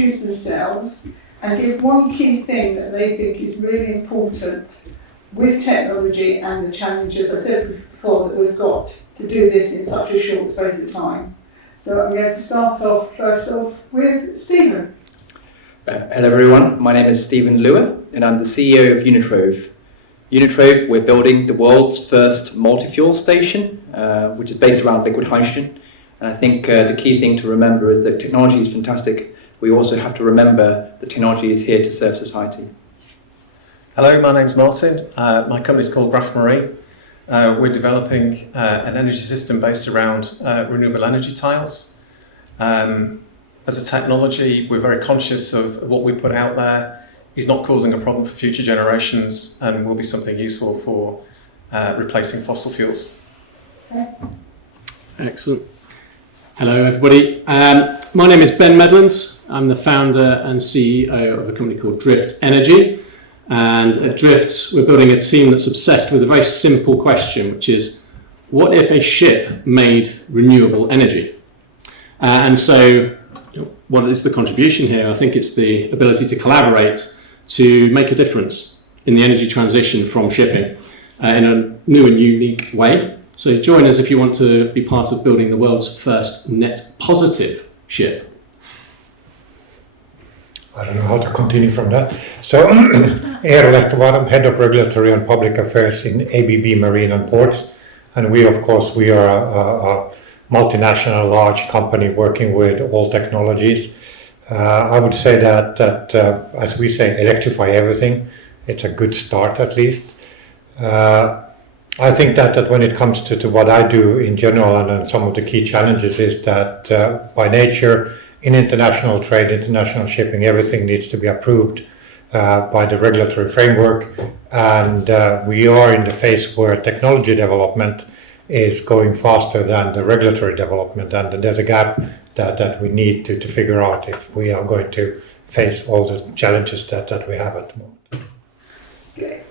introduce themselves and give one key thing that they think is really important with technology and the challenges, I said before, that we've got to do this in such a short space of time. So I'm going to start off first off with Stephen. Hello everyone, my name is Stephen Lua and I'm the CEO of Unitrove. Unitrove, we're building the world's first multi-fuel station, which is based around liquid hydrogen. And I think the key thing to remember is that technology is fantastic. We also have to remember that technology is here to serve society. Hello, my name's Martin. My company's called Graph Marine. We're developing an energy system based around renewable energy tiles. As a technology, we're very conscious of what we put out there is not causing a problem for future generations and will be something useful for replacing fossil fuels. Okay. Excellent. Hello everybody. My name is Ben Medlands. I'm the founder and CEO of a company called Drift Energy. And at Drift, we're building a team that's obsessed with a very simple question, which is, what if a ship made renewable energy? And so, what is the contribution here? I think it's the ability to collaborate to make a difference in the energy transition from shipping in a new and unique way. So join us if you want to be part of building the world's first net positive ship. I don't know how to continue from that. So, Eero Lehtovaara, I'm Head of Regulatory and Public Affairs in ABB Marine and Ports. And we are a multinational large company working with all technologies. I would say that as we say, electrify everything. It's a good start at least. I think that when it comes to what I do in general and some of the key challenges is that by nature, in international trade, international shipping, everything needs to be approved by the regulatory framework. And we are in the phase where technology development is going faster than the regulatory development. And there's a gap that we need to figure out if we are going to face all the challenges that we have at the moment. Okay.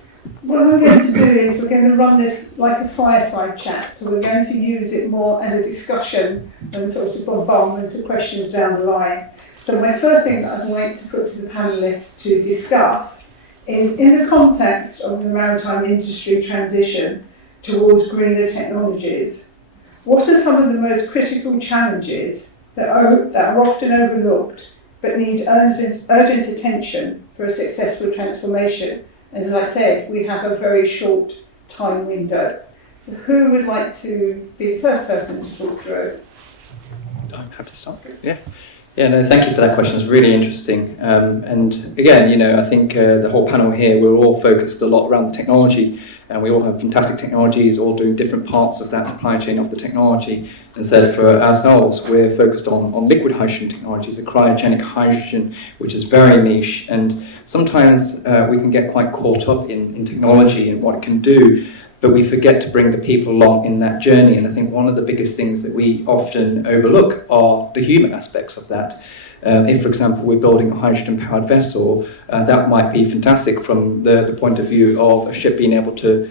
What I'm going to do is we're going to run this like a fireside chat, so we're going to use it more as a discussion and sort of bombardment of questions down the line. So my first thing that I'd like to put to the panellists to discuss is, in the context of the maritime industry transition towards greener technologies, what are some of the most critical challenges that are often overlooked but need urgent attention for a successful transformation? And as I said, we have a very short time window. So who would like to be the first person to talk through? I'm happy to start. Yeah, no, thank you for that question. It's really interesting. And again, I think the whole panel here, we're all focused a lot around the technology, and we all have fantastic technologies, all doing different parts of that supply chain of the technology. Instead, for ourselves, we're focused on liquid hydrogen technology, the cryogenic hydrogen, which is very niche. And sometimes we can get quite caught up in technology and what it can do, but we forget to bring the people along in that journey. And I think one of the biggest things that we often overlook are the human aspects of that. If, for example, we're building a hydrogen-powered vessel, that might be fantastic from the point of view of a ship being able to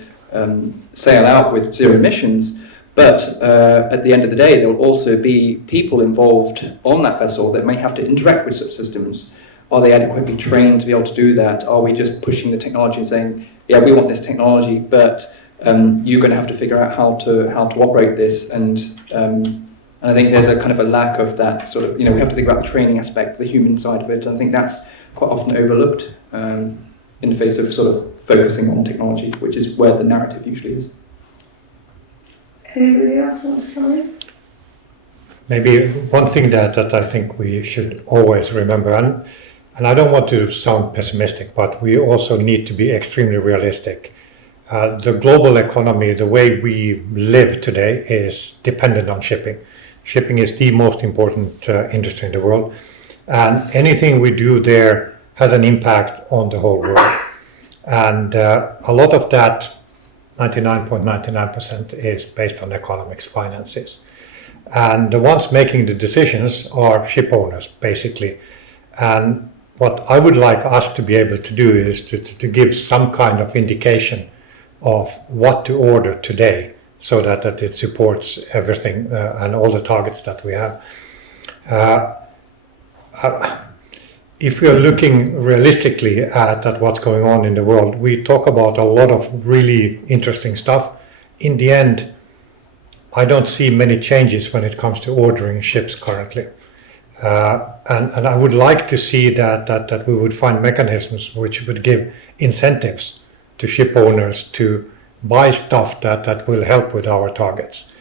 sail out with zero emissions. But at the end of the day, there will also be people involved on that vessel that may have to interact with such systems. Are they adequately trained to be able to do that? Are we just pushing the technology and saying, yeah, we want this technology, but you're going to have to figure out how to operate this? And I think there's a kind of a lack of that sort of, we have to think about the training aspect, the human side of it. And I think that's quite often overlooked in the face of sort of focusing on technology, which is where the narrative usually is. Anybody else want to come in? Maybe one thing that I think we should always remember, and I don't want to sound pessimistic, but we also need to be extremely realistic. The global economy, the way we live today, is dependent on shipping. Shipping is the most important industry in the world, and anything we do there has an impact on the whole world. And a lot of that, 99.99%, is based on economics, finances. And the ones making the decisions are ship owners, basically. And what I would like us to be able to do is to give some kind of indication of what to order today, so that it supports everything and all the targets that we have. if we are looking realistically at what's going on in the world, we talk about a lot of really interesting stuff. In the end, I don't see many changes when it comes to ordering ships currently. And I would like to see that we would find mechanisms which would give incentives to ship owners to buy stuff that will help with our targets.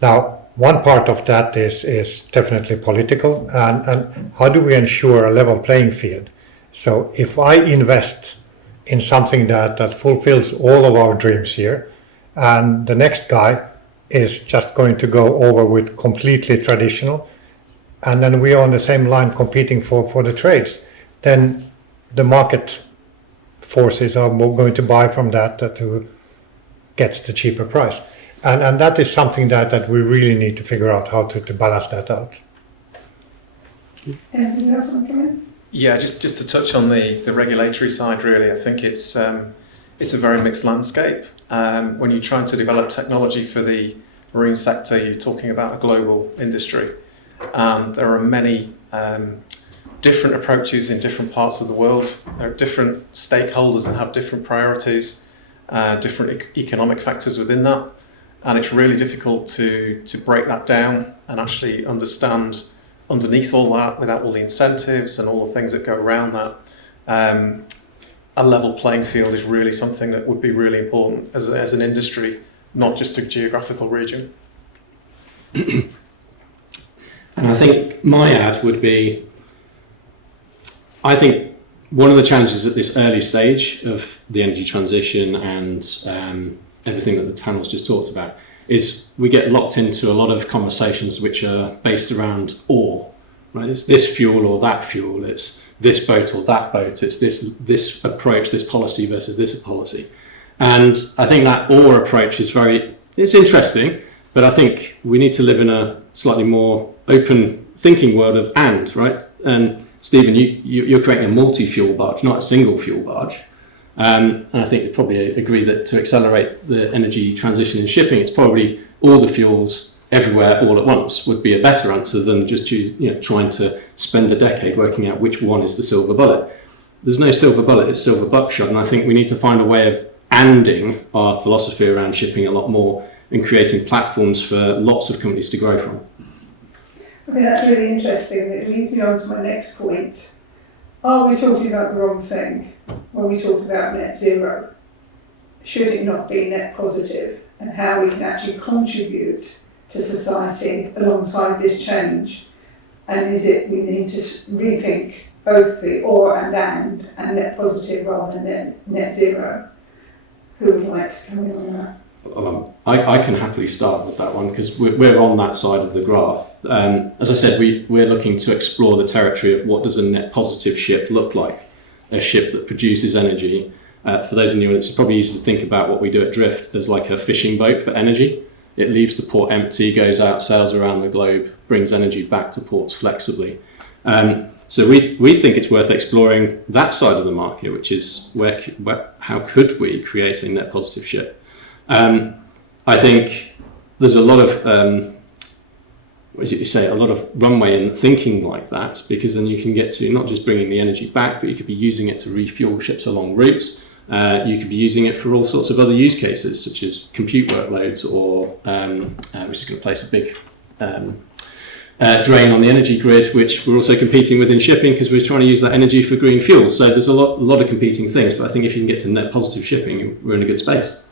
Now, one part of that is definitely political, and how do we ensure a level playing field? So if I invest in something that fulfills all of our dreams here, and the next guy is just going to go over with completely traditional, and then we are on the same line competing for the trades, then the market forces are going to buy from that who gets the cheaper price. And that is something that we really need to figure out how to balance that out. Anything else on Kevin? Yeah, just to touch on the regulatory side, really, I think it's a very mixed landscape. When you're trying to develop technology for the marine sector, you're talking about a global industry. And there are many different approaches in different parts of the world. There are different stakeholders that have different priorities, different economic factors within that. And it's really difficult to break that down and actually understand underneath all that, without all the incentives and all the things that go around that. A level playing field is really something that would be really important as an industry, not just a geographical region. And I think my add would be, I think one of the challenges at this early stage of the energy transition and everything that the panel's just talked about is we get locked into a lot of conversations which are based around or, right? It's this fuel or that fuel, it's this boat or that boat, it's this approach, this policy versus this policy. And I think that or approach is it's interesting, but I think we need to live in a slightly more open thinking world of right? And Stephen, you're creating a multi-fuel barge, not a single fuel barge. And I think you'd probably agree that to accelerate the energy transition in shipping, it's probably all the fuels everywhere all at once would be a better answer than just trying to spend a decade working out which one is the silver bullet. There's no silver bullet, it's silver buckshot, and I think we need to find a way of anding our philosophy around shipping a lot more and creating platforms for lots of companies to grow from. I mean, that's really interesting. It leads me on to my next point. Are we talking about the wrong thing when we talk about net zero? Should it not be net positive? And how we can actually contribute to society alongside this change? And is it we need to rethink both the or and net positive rather than net zero? Who would like to come in on that? I can happily start with that one because we're on that side of the graph. As I said, we're looking to explore the territory of what does a net positive ship look like, a ship that produces energy. For those in the audience, it's probably easy to think about what we do at Drift as like a fishing boat for energy. It leaves the port empty, goes out, sails around the globe, brings energy back to ports flexibly. So we think it's worth exploring that side of the market, which is how could we create a net positive ship? I think there's a lot of a lot of runway in thinking like that, because then you can get to not just bringing the energy back, but you could be using it to refuel ships along routes. You could be using it for all sorts of other use cases, such as compute workloads, or which is going to place a big drain on the energy grid, which we're also competing with in shipping because we're trying to use that energy for green fuels. So there's a lot of competing things, but I think if you can get to net positive shipping, we're in a good space.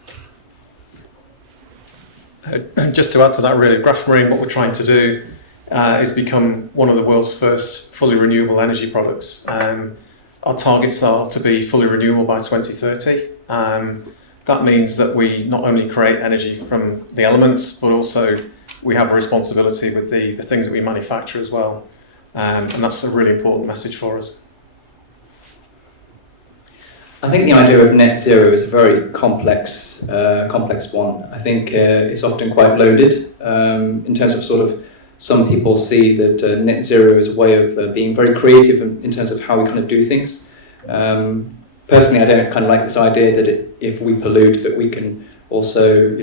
Just to add to that, really, Graph Marine, what we're trying to do is become one of the world's first fully renewable energy products. Our targets are to be fully renewable by 2030. That means that we not only create energy from the elements, but also we have a responsibility with the things that we manufacture as well. And that's a really important message for us. I think the idea of net zero is a very complex one. I think it's often quite loaded in terms of sort of some people see that net zero is a way of being very creative in terms of how we kind of do things. Personally, I don't kind of like this idea that if we pollute, that we can also,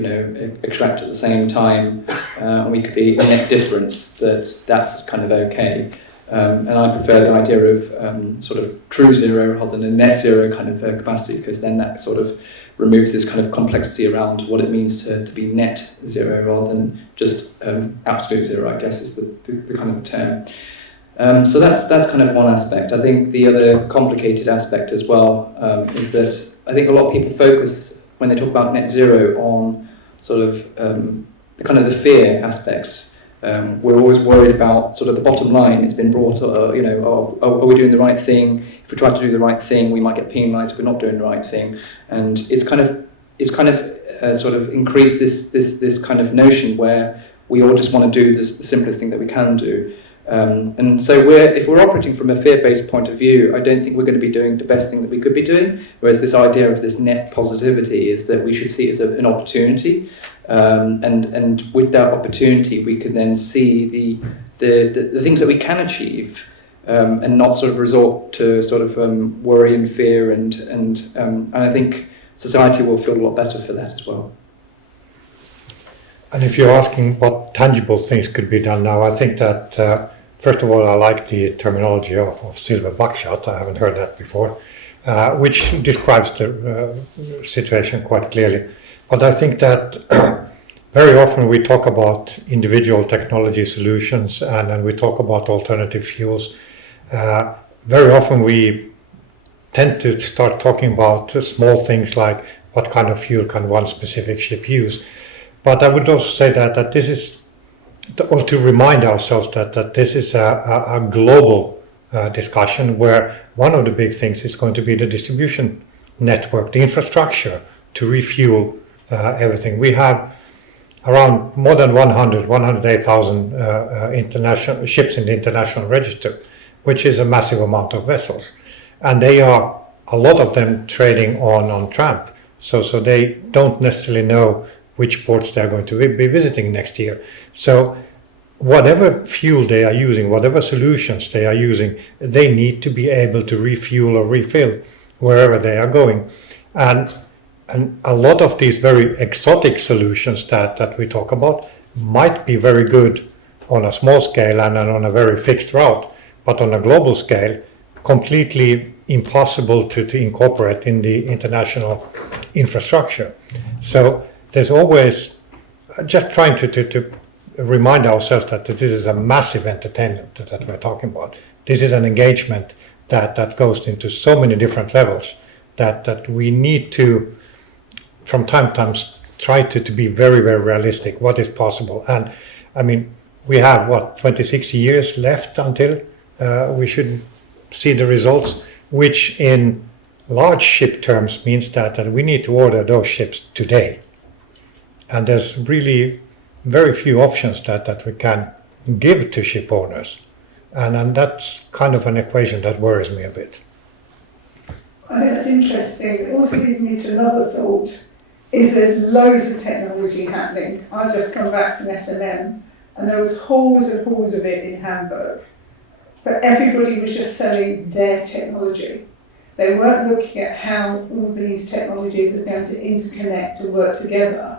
extract at the same time, and we could be a net difference. That's kind of okay. And I prefer the idea of sort of true zero rather than a net zero kind of capacity, because then that sort of removes this kind of complexity around what it means to be net zero rather than just absolute zero, I guess is the kind of term. So that's kind of one aspect. I think the other complicated aspect as well is that I think a lot of people focus, when they talk about net zero, on sort of the fear aspects. We're always worried about sort of the bottom line. It's been brought up, are we doing the right thing? If we try to do the right thing, we might get penalised if we're not doing the right thing. And it's kind of sort of increased this kind of notion where we all just want to do the simplest thing that we can do. And so if we're operating from a fear-based point of view, I don't think we're going to be doing the best thing that we could be doing. Whereas this idea of this net positivity is that we should see it as an opportunity. And with that opportunity, we can then see the things that we can achieve, and not sort of resort to sort of worry and fear. And I think society will feel a lot better for that as well. And if you're asking what tangible things could be done now, I think that first of all, I like the terminology of silver buckshot. I haven't heard that before, which describes the situation quite clearly. But I think that very often we talk about individual technology solutions and we talk about alternative fuels. Very often we tend to start talking about small things like what kind of fuel can one specific ship use. But I would also say that this is, or to remind ourselves that this is a global discussion where one of the big things is going to be the distribution network, the infrastructure to refuel everything. We have around more than 108,000 international ships in the international register, which is a massive amount of vessels. And they are, a lot of them trading on tramp. So they don't necessarily know which ports they're going to be visiting next year. So whatever fuel they are using, whatever solutions they are using, they need to be able to refuel or refill wherever they are going. And a lot of these very exotic solutions that we talk about might be very good on a small scale and on a very fixed route, but on a global scale, completely impossible to incorporate in the international infrastructure. So there's always just trying to remind ourselves that this is a massive entertainment that we're talking about. This is an engagement that goes into so many different levels that we need to, from time to time, try to be very, very realistic. What is possible? And I mean, we have 26 years left until we should see the results, which in large ship terms means that we need to order those ships today. And there's really very few options that we can give to ship owners. And that's kind of an equation that worries me a bit. I think that's interesting. It also leads me to another thought, is there's loads of technology happening. I've just come back from SMM and there was halls and halls of it in Hamburg. But everybody was just selling their technology. They weren't looking at how all these technologies are going to interconnect and work together.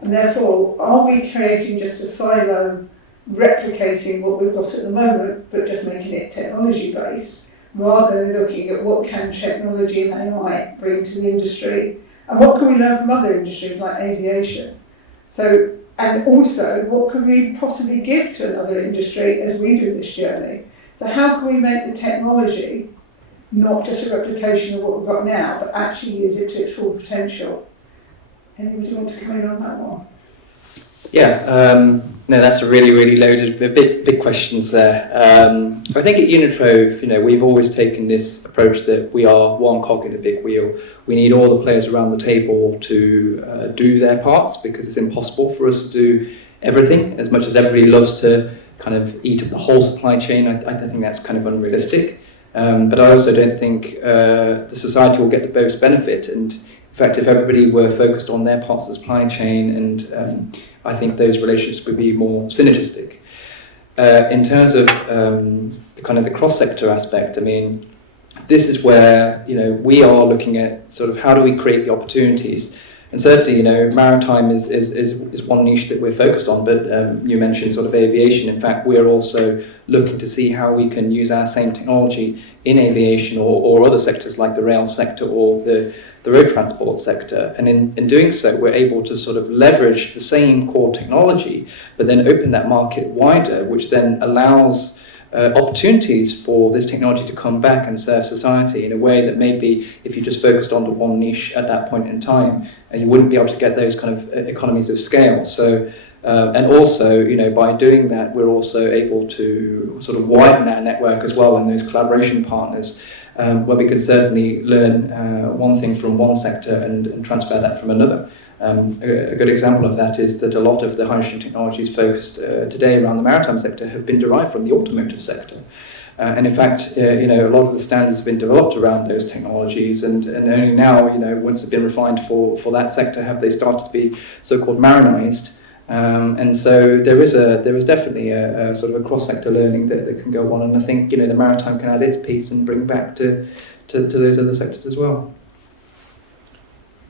And therefore, are we creating just a silo, replicating what we've got at the moment, but just making it technology-based, rather than looking at what can technology and AI bring to the industry, and what can we learn from other industries like aviation? So, and also, what can we possibly give to another industry as we do this journey? So how can we make the technology not just a replication of what we've got now, but actually use it to its full potential? Anybody want to come in on that one? Yeah, no, that's a really loaded, big questions there. I think at Unitrove, we've always taken this approach that we are one cog in a big wheel. We need all the players around the table to do their parts, because it's impossible for us to do everything. As much as everybody loves to kind of eat up the whole supply chain, I think that's kind of unrealistic. But I also don't think the society will get the most benefit. And in fact, if everybody were focused on their parts of the supply chain, and I think those relationships would be more synergistic. In terms of the cross-sector aspect, I mean, this is where we are looking at sort of how do we create the opportunities. And certainly, you know, maritime is one niche that we're focused on, but you mentioned sort of aviation. In fact, we're also looking to see how we can use our same technology in aviation or other sectors like the rail sector or the road transport sector. And in doing so, we're able to sort of leverage the same core technology, but then open that market wider, which then allows opportunities for this technology to come back and serve society in a way that maybe if you just focused on the one niche at that point in time, you wouldn't be able to get those kind of economies of scale. So, and also, you know, by doing that, we're also able to sort of widen our network as well and those collaboration partners, where we can certainly learn one thing from one sector and transfer that from another. A good example of that is that a lot of the hydrogen technologies focused today around the maritime sector have been derived from the automotive sector. And in fact, you know, a lot of the standards have been developed around those technologies, and only now, you know, once they've been refined for that sector, have they started to be so-called marinized. And so there is definitely a sort of a cross-sector learning that can go on, and I think, you know, the maritime can add its piece and bring back to those other sectors as well.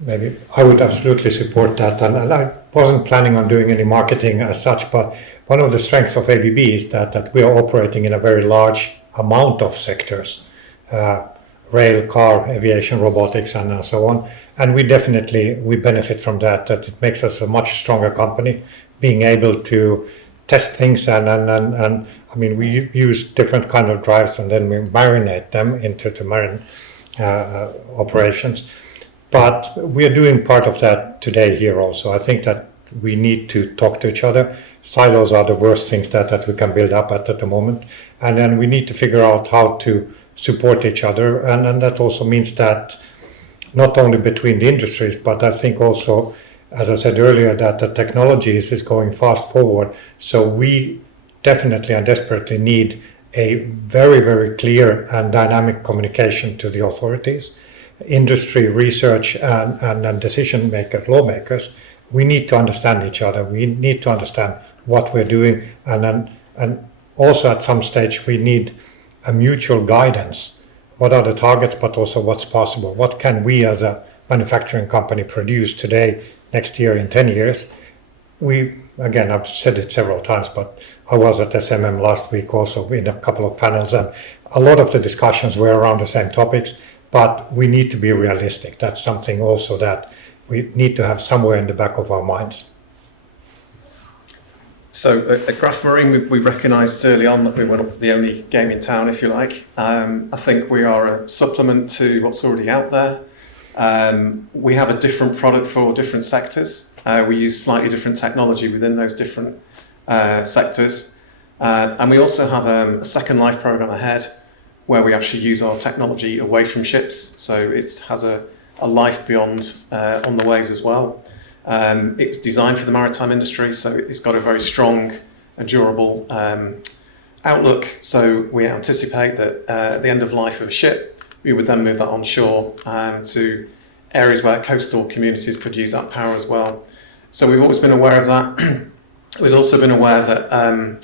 Maybe I would absolutely support that, and I wasn't planning on doing any marketing as such, but one of the strengths of ABB is that we are operating in a very large amount of sectors, rail, car, aviation, robotics, and so on, and we benefit from that it makes us a much stronger company, being able to test things and I mean, we use different kind of drives and then we marinate them into marine operations. But we are doing part of that today here also. I think that we need to talk to each other. Silos are the worst things that we can build up at the moment. And then we need to figure out how to support each other. And that also means that not only between the industries, but I think also, as I said earlier, that the technology is going fast forward. So we definitely and desperately need a very, very clear and dynamic communication to the authorities. Industry, research, and decision makers, lawmakers, we need to understand each other. We need to understand what we're doing, and also at some stage we need a mutual guidance. What are the targets, but also what's possible? What can we as a manufacturing company produce today, next year, in 10 years? Again, I've said it several times, but I was at SMM last week also in a couple of panels, and a lot of the discussions were around the same topics. But we need to be realistic. That's something also that we need to have somewhere in the back of our minds. So at Graph Marine, we recognised early on that we were the only game in town, if you like. I think we are a supplement to what's already out there. We have a different product for different sectors. We use slightly different technology within those different sectors. And we also have a second life programme ahead, where we actually use our technology away from ships, so it has a life beyond on the waves as well. It was designed for the maritime industry, so it's got a very strong and durable outlook. So we anticipate that at the end of life of a ship, we would then move that on shore to areas where coastal communities could use that power as well. So we've always been aware of that. We've also been aware that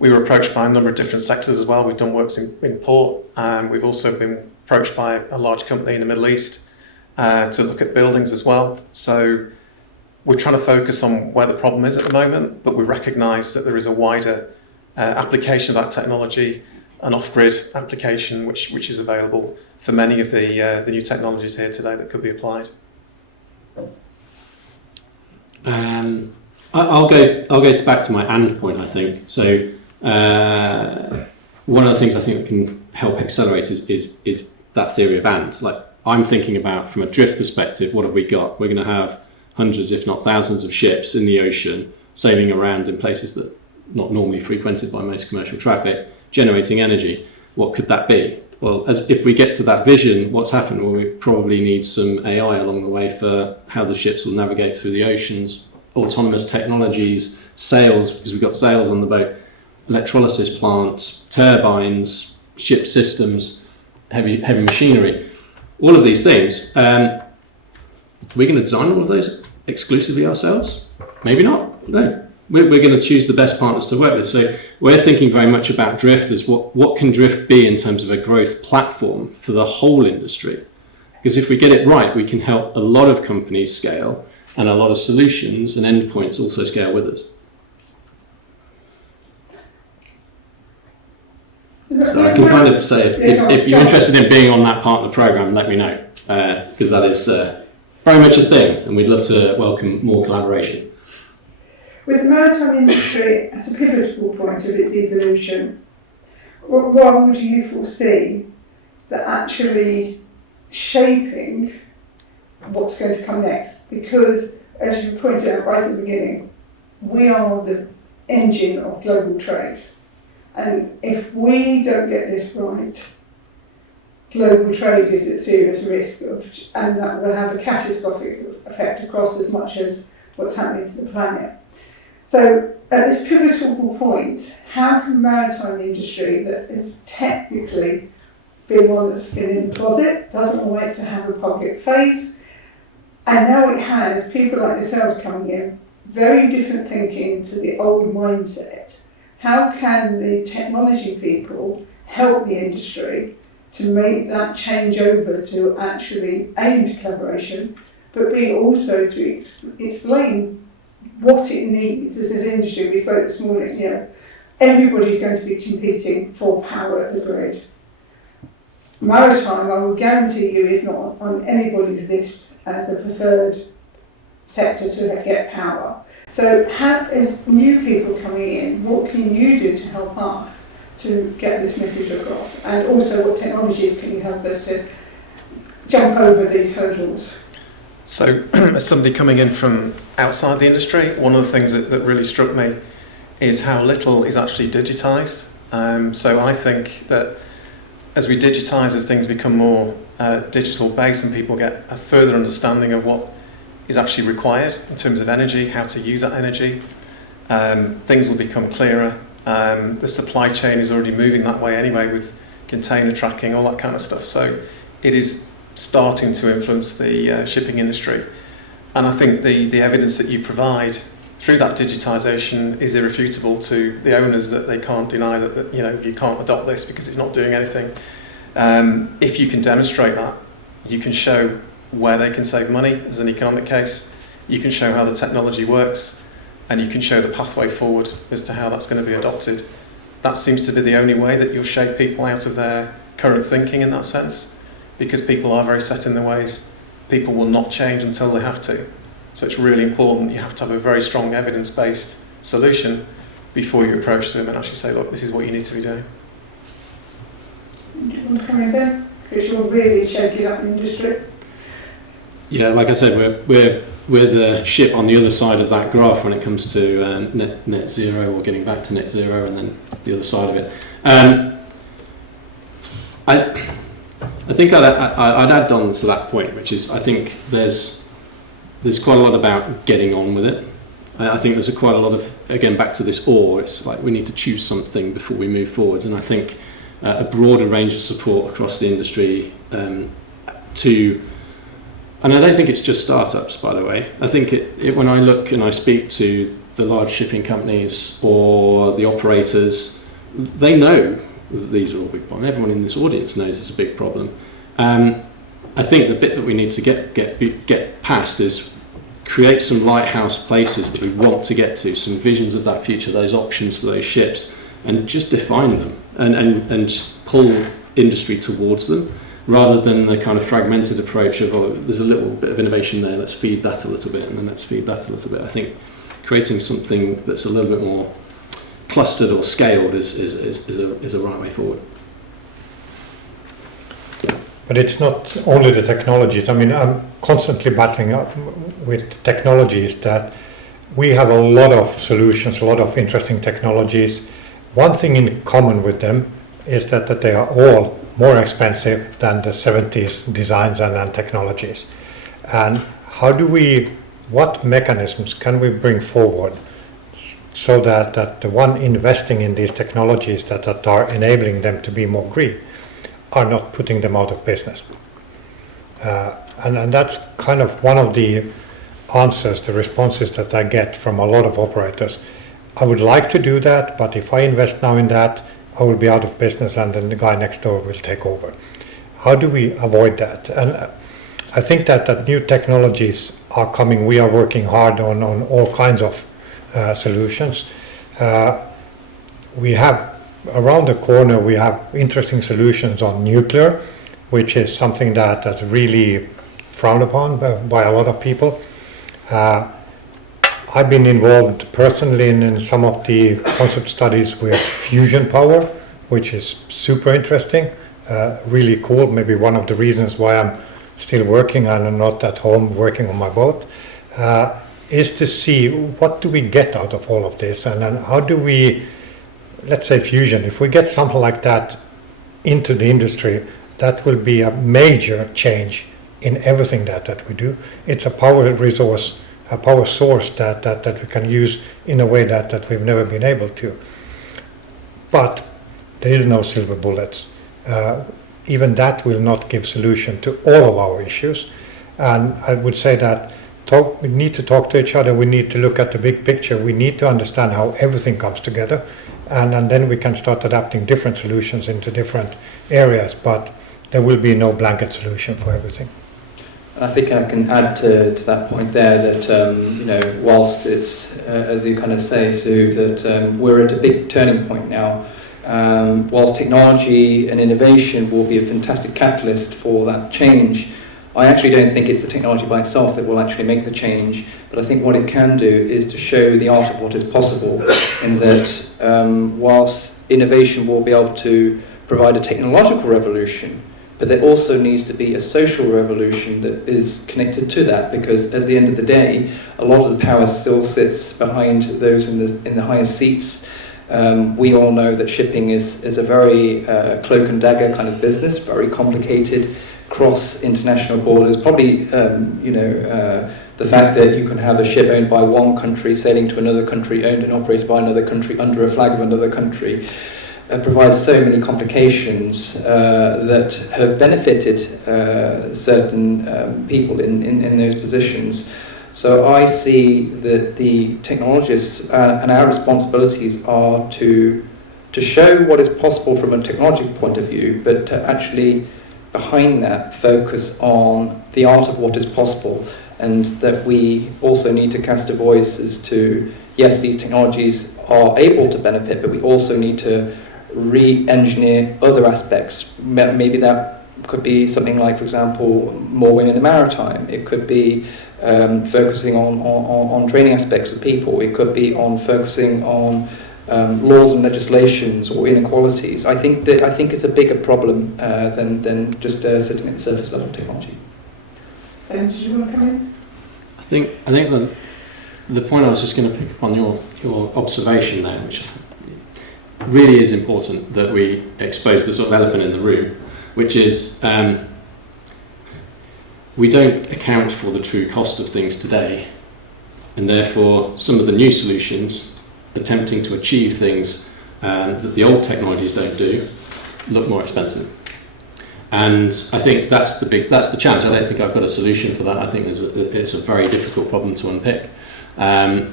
we were approached by a number of different sectors as well. We've done works in port. We've also been approached by a large company in the Middle East to look at buildings as well. So we're trying to focus on where the problem is at the moment, but we recognise that there is a wider application of that technology, an off-grid application which is available for many of the new technologies here today that could be applied. I'll go back to my and point, I think. So one of the things I think that can help accelerate is that theory of and. Like, I'm thinking about, from a drift perspective, what have we got? We're going to have hundreds, if not thousands, of ships in the ocean sailing around in places that are not normally frequented by most commercial traffic, generating energy. What could that be? Well, if we get to that vision, what's happened? Well, we probably need some AI along the way for how the ships will navigate through the oceans, autonomous technologies, sails, because we've got sails on the boat, electrolysis plants, turbines, ship systems, heavy machinery, all of these things. We're going to design all of those exclusively ourselves? Maybe not. No. We're going to choose the best partners to work with. So we're thinking very much about drift as what can drift be in terms of a growth platform for the whole industry. Because if we get it right, we can help a lot of companies scale, and a lot of solutions and endpoints also scale with us. So I can kind of say, if you're interested in being on that part of the programme, let me know, because that is very much a thing, and we'd love to welcome more collaboration. With the maritime industry at a pivotal point of its evolution, what role do you foresee that actually shaping what's going to come next? Because, as you pointed out right at the beginning, we are the engine of global trade. And if we don't get this right, global trade is at serious risk and that will have a catastrophic effect across as much as what's happening to the planet. So at this pivotal point, how can maritime industry that is technically been one that's been in the closet, doesn't want it to have a public face, and now it has people like yourselves coming in, very different thinking to the old mindset. How can the technology people help the industry to make that change over to actually A, into collaboration, but B, also to explain what it needs as an industry? We spoke this morning, everybody's going to be competing for power at the grid. Maritime, I will guarantee you, is not on anybody's list as a preferred sector to get power. So as new people coming in, what can you do to help us to get this message across? And also, what technologies can you help us to jump over these hurdles? So, as somebody coming in from outside the industry, one of the things that really struck me is how little is actually digitised. So I think that as we digitise, as things become more digital based and people get a further understanding of what is actually required in terms of energy, how to use that energy, things will become clearer. The supply chain is already moving that way anyway with container tracking, all that kind of stuff. So it is starting to influence the shipping industry. And I think the evidence that you provide through that digitisation is irrefutable to the owners, that they can't deny that you can't adopt this because it's not doing anything. If you can demonstrate that, you can show where they can save money as an economic case, you can show how the technology works, and you can show the pathway forward as to how that's going to be adopted. That seems to be the only way that you'll shake people out of their current thinking in that sense, because people are very set in their ways. People will not change until they have to. So it's really important. You have to have a very strong evidence-based solution before you approach them and actually say, look, this is what you need to be doing. Do you want to come in then? Because you're really shaking up the industry. Yeah, like I said, we're the ship on the other side of that graph when it comes to net zero, or getting back to net zero, and then the other side of it. I think I'd add on to that point, which is I think there's quite a lot about getting on with it. I think there's quite a lot of, again, back to this or, it's like we need to choose something before we move forwards, and I think a broader range of support across the industry and I don't think it's just startups, by the way. I think when I look and I speak to the large shipping companies or the operators, they know that these are all big problems. Everyone in this audience knows it's a big problem. I think the bit that we need to get past is create some lighthouse places that we want to get to, some visions of that future, those options for those ships, and just define them and just pull industry towards them, rather than the kind of fragmented approach of, oh, there's a little bit of innovation there, let's feed that a little bit, and then let's feed that a little bit. I think creating something that's a little bit more clustered or scaled is a right way forward. But it's not only the technologies. I mean, I'm constantly battling up with technologies that we have a lot of solutions, a lot of interesting technologies. One thing in common with them is that they are all more expensive than the 70s designs and technologies. And what mechanisms can we bring forward so that the one investing in these technologies that are enabling them to be more green are not putting them out of business? And that's kind of one of the answers, the responses that I get from a lot of operators. I would like to do that, but if I invest now in that, I will be out of business and then the guy next door will take over. How do we avoid that? And I think that new technologies are coming. We are working hard on all kinds of solutions. We have around the corner, we have interesting solutions on nuclear, which is something that's really frowned upon by a lot of people. I've been involved personally in some of the concept studies with fusion power, which is super interesting, really cool. Maybe one of the reasons why I'm still working and I'm not at home working on my boat, is to see what do we get out of all of this, and then how do we, let's say fusion, if we get something like that into the industry, that will be a major change in everything that we do. It's a power resource, a power source that we can use in a way that we've never been able to. But there is no silver bullets. Even that will not give solution to all of our issues. And I would say that we need to talk to each other, we need to look at the big picture, we need to understand how everything comes together, and then we can start adapting different solutions into different areas, but there will be no blanket solution for everything. I think I can add to that point there that, whilst it's, as you kind of say, Sue, that we're at a big turning point now, whilst technology and innovation will be a fantastic catalyst for that change, I actually don't think it's the technology by itself that will actually make the change, but I think what it can do is to show the art of what is possible, in that whilst innovation will be able to provide a technological revolution, but there also needs to be a social revolution that is connected to that, because at the end of the day, a lot of the power still sits behind those in the highest seats. We all know that shipping is a very cloak and dagger kind of business, very complicated, cross international borders. Probably, the fact that you can have a ship owned by one country sailing to another country, owned and operated by another country under a flag of another country, provides so many complications that have benefited certain people in those positions. So I see that the technologists and our responsibilities are to show what is possible from a technological point of view, but to actually behind that focus on the art of what is possible, and that we also need to cast a voice as to, yes, these technologies are able to benefit, but we also need to re-engineer other aspects. Maybe that could be something like, for example, more women in the maritime. It could be focusing on training aspects of people. It could be on focusing on laws and legislations or inequalities. I think it's a bigger problem than just sitting at the surface level of technology. Ben, did you want to come in? I think the point I was just going to pick up on your observation there, which really is important that we expose the sort of elephant in the room, which is we don't account for the true cost of things today, and therefore some of the new solutions attempting to achieve things that the old technologies don't do look more expensive. And I think that's the challenge. I don't think I've got a solution for that. I think it's a very difficult problem to unpick. And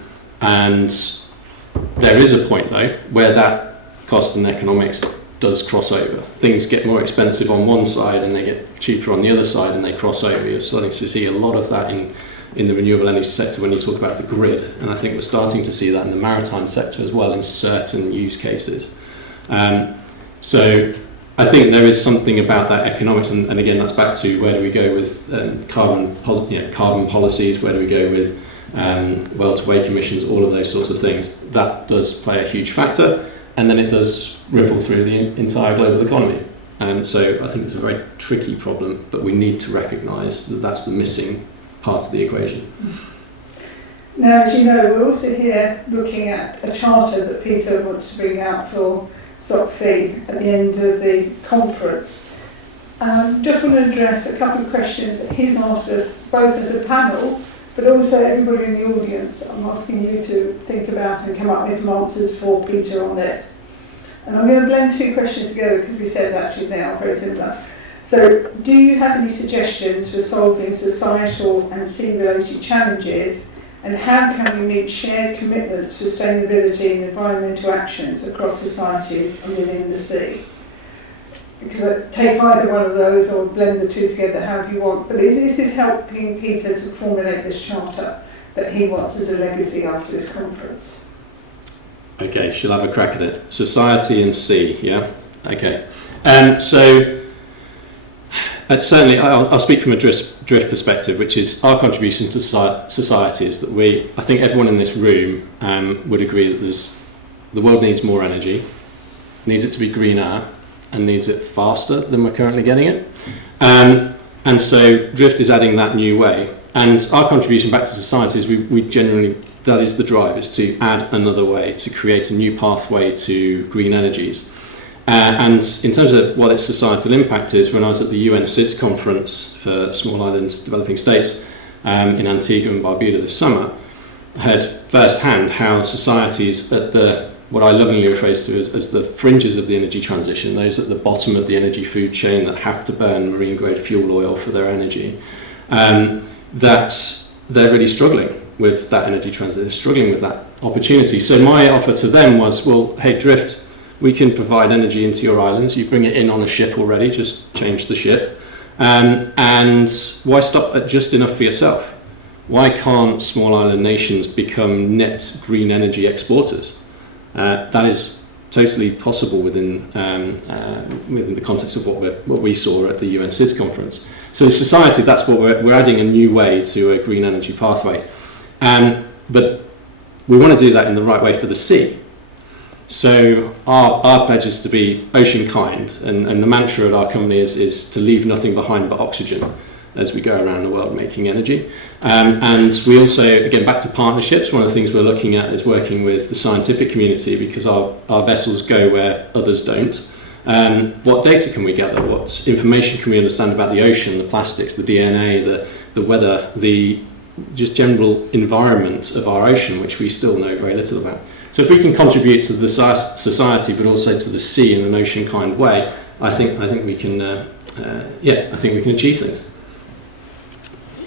there is a point though where that cost and economics does cross over. Things get more expensive on one side and they get cheaper on the other side, and they cross over. You're starting to see a lot of that in the renewable energy sector when you talk about the grid, and I think we're starting to see that in the maritime sector as well in certain use cases. So I think there is something about that economics, and again that's back to where do we go with carbon policies, where do we go with well-to-wake emissions, all of those sorts of things. That does play a huge factor, and then it does ripple through the entire global economy. And so I think it's a very tricky problem, but we need to recognise that that's the missing part of the equation. Now, as you know, we're also here looking at a charter that Peter wants to bring out for SOCSEA at the end of the conference. Just want to address a couple of questions that he's asked us, both as a panel, but also everybody in the audience. I'm asking you to think about and come up with some answers for Peter on this. And I'm going to blend two questions together because we said actually they are very similar. So, do you have any suggestions for solving societal and sea-related challenges, and how can we meet shared commitments to sustainability and environmental actions across societies and within the sea? because take either one of those or blend the two together however you want. But is this helping Peter to formulate this charter that he wants as a legacy after this conference? Okay, she'll have a crack at it. Society and C, yeah? Okay. So, certainly, I'll speak from a drift perspective, which is our contribution to society is that I think everyone in this room would agree that the world needs more energy, needs it to be greener, and needs it faster than we're currently getting it. And so Drift is adding that new way. And our contribution back to society is we generally, that is the drive, is to add another way, to create a new pathway to green energies. And in terms of what its societal impact is, when I was at the UN SIDS conference for small island developing states in Antigua and Barbuda this summer, I heard firsthand how societies at what I lovingly refer to as the fringes of the energy transition, those at the bottom of the energy food chain that have to burn marine grade fuel oil for their energy, that they're really struggling with that energy transition, struggling with that opportunity. So my offer to them was, well, hey, Drift, we can provide energy into your islands. You bring it in on a ship already, just change the ship. And why stop at just enough for yourself? Why can't small island nations become net green energy exporters? That is totally possible within the context of what we saw at the UN SIDS conference. So in society, that's what we're adding a new way to a green energy pathway. But we want to do that in the right way for the sea. So our pledge is to be ocean kind, and the mantra at our company is to leave nothing behind but oxygen as we go around the world making energy. And we also, again, back to partnerships, one of the things we're looking at is working with the scientific community, because our vessels go where others don't. What data can we gather? What information can we understand about the ocean, the plastics, the DNA, the weather, the just general environment of our ocean, which we still know very little about. So if we can contribute to the society, but also to the sea in an ocean kind way, I think we can, I think we can achieve things.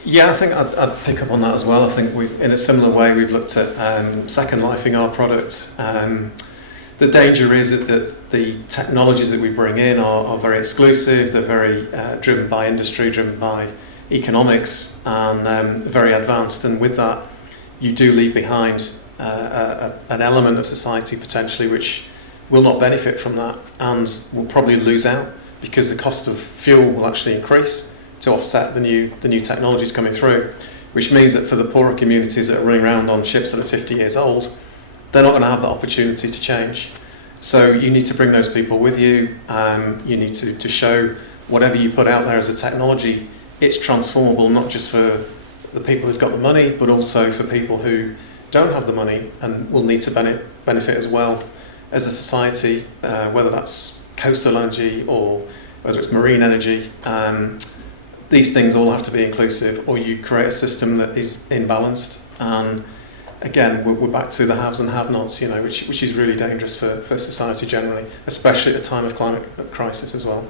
Yeah, I think I'd pick up on that as well. I think in a similar way, we've looked at second lifing our products. The danger is that the technologies that we bring in are very exclusive. They're very driven by industry, driven by economics, and very advanced. And with that, you do leave behind an element of society potentially which will not benefit from that and will probably lose out, because the cost of fuel will actually increase to offset the new technologies coming through, which means that for the poorer communities that are running around on ships that are 50 years old, they're not going to have that opportunity to change. So you need to bring those people with you. You need to show whatever you put out there as a technology, it's transformable, not just for the people who've got the money, but also for people who don't have the money and will need to benefit as well as a society, whether that's coastal energy or whether it's marine energy. These things all have to be inclusive, or you create a system that is imbalanced. And again, we're back to the haves and have-nots, which is really dangerous for society generally, especially at a time of climate crisis as well.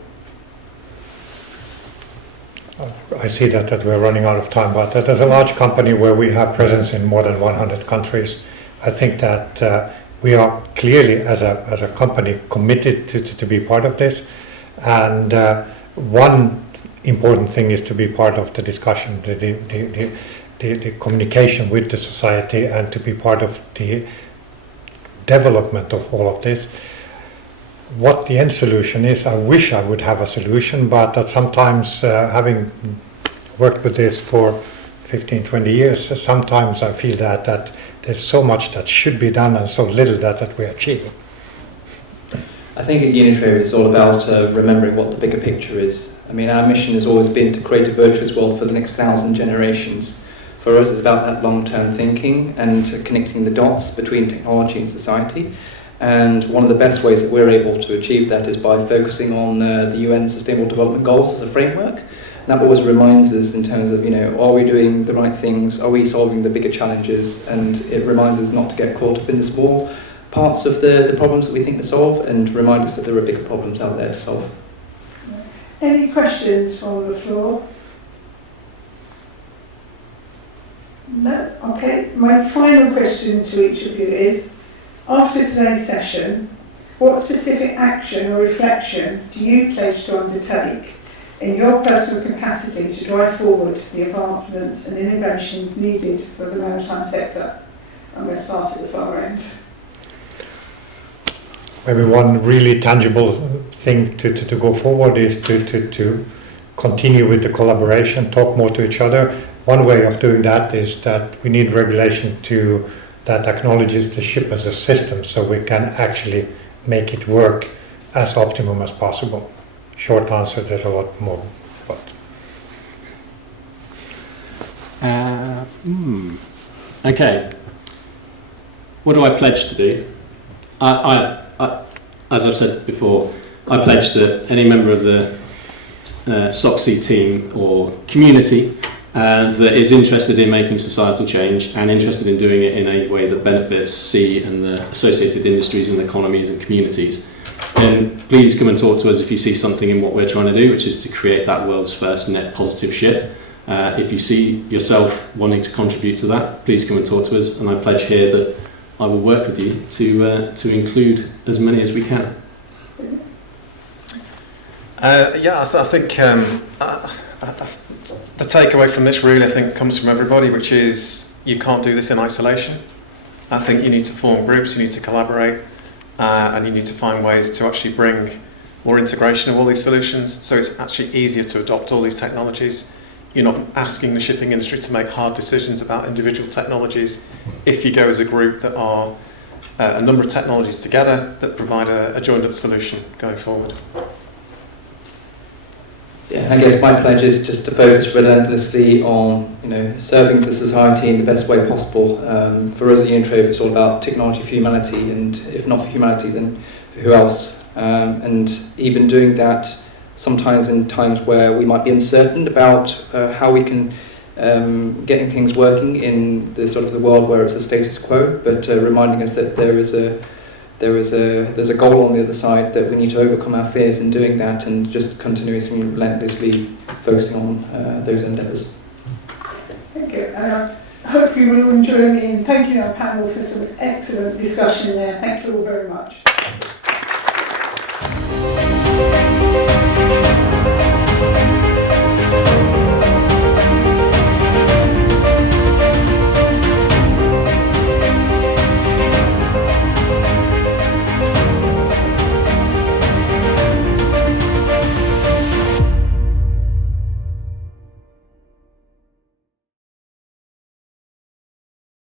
I see that we're running out of time, but as a large company where we have presence in more than 100 countries, I think that we are clearly, as a company, committed to be part of this. And one important thing is to be part of the discussion, the communication with the society, and to be part of the development of all of this. What the end solution is, I wish I would have a solution, but that sometimes, having worked with this for 15, 20 years, sometimes I feel that there's so much that should be done and so little that we're achieving. I think at Unitrade it's all about remembering what the bigger picture is. I mean, our mission has always been to create a virtuous world for the next 1,000 generations. For us, it's about that long-term thinking and connecting the dots between technology and society. And one of the best ways that we're able to achieve that is by focusing on the UN Sustainable Development Goals as a framework. That always reminds us in terms of, are we doing the right things? Are we solving the bigger challenges? And it reminds us not to get caught up in the small parts of the problems that we think to solve, and remind us that there are bigger problems out there to solve. Any questions from the floor? No? Okay. My final question to each of you is, after today's session, what specific action or reflection do you pledge to undertake in your personal capacity to drive forward the advancements and innovations needed for the maritime sector? I'm going to start at the far end. Maybe one really tangible thing to go forward is to continue with the collaboration, talk more to each other. One way of doing that is that we need regulation that acknowledges the ship as a system, so we can actually make it work as optimum as possible. Short answer, there's a lot more. But. Okay. What do I pledge to do? I, as I've said before, I pledge that any member of the SOCSEA team or community that is interested in making societal change and interested in doing it in a way that benefits sea and the associated industries and economies and communities, then please come and talk to us if you see something in what we're trying to do, which is to create that world's first net positive ship. If you see yourself wanting to contribute to that, please come and talk to us, and I pledge here that I will work with you to include as many as we can. I think the takeaway from this really, I think, comes from everybody, which is you can't do this in isolation. I think you need to form groups, you need to collaborate, and you need to find ways to actually bring more integration of all these solutions, so it's actually easier to adopt all these technologies. You're not asking the shipping industry to make hard decisions about individual technologies if you go as a group that are a number of technologies together that provide a joined up solution going forward. Yeah, I guess my pledge is just to focus relentlessly on, serving the society in the best way possible. For us at Unitro, it's all about technology for humanity, and if not for humanity, then for who else? And even doing that sometimes in times where we might be uncertain about how we can getting things working in the sort of the world where it's a status quo, but reminding us that there's a goal on the other side, that we need to overcome our fears in doing that, and just continuously, relentlessly focusing on those endeavours. Thank you. I hope you will enjoy me, and thank you our panel for some excellent discussion there. Thank you all very much.